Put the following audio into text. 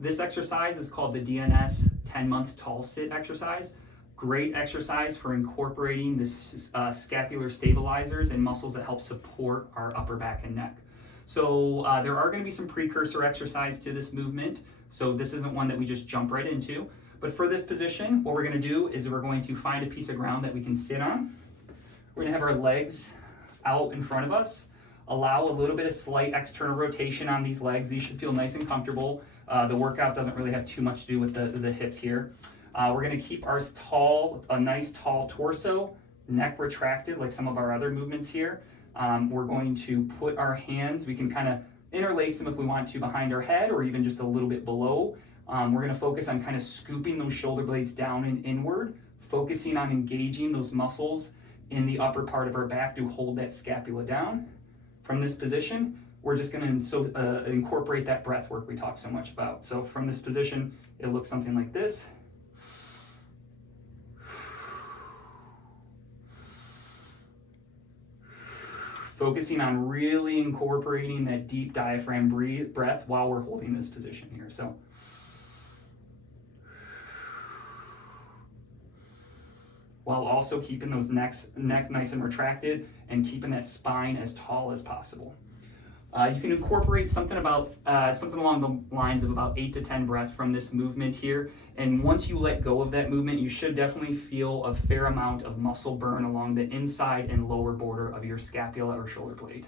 This exercise is called the DNS 10-month tall sit exercise. Great exercise for incorporating the scapular stabilizers and muscles that help support our upper back and neck. So there are going to be some precursor exercise to this movement. So this isn't one that we just jump right into. But for this position, what we're going to do is we're going to find a piece of ground that we can sit on. We're going to have our legs out in front of us. Allow a little bit of slight external rotation on these legs. These should feel nice and comfortable. The workout doesn't really have too much to do with the hips here. We're going to keep ours tall, a nice tall torso, neck retracted like some of our other movements here. We're going to put our hands, we can kind of interlace them if we want to behind our head or even just a little bit below. We're going to focus on kind of scooping those shoulder blades down and inward, focusing on engaging those muscles in the upper part of our back to hold that scapula down. From this position, we're just going to incorporate that breath work we talked so much about. So from this position, it looks something like this. Focusing on really incorporating that deep diaphragm breath while we're holding this position here. So while also keeping those neck nice and retracted and keeping that spine as tall as possible. You can incorporate something along the lines of about 8 to 10 breaths from this movement here. And once you let go of that movement, you should definitely feel a fair amount of muscle burn along the inside and lower border of your scapula or shoulder blade.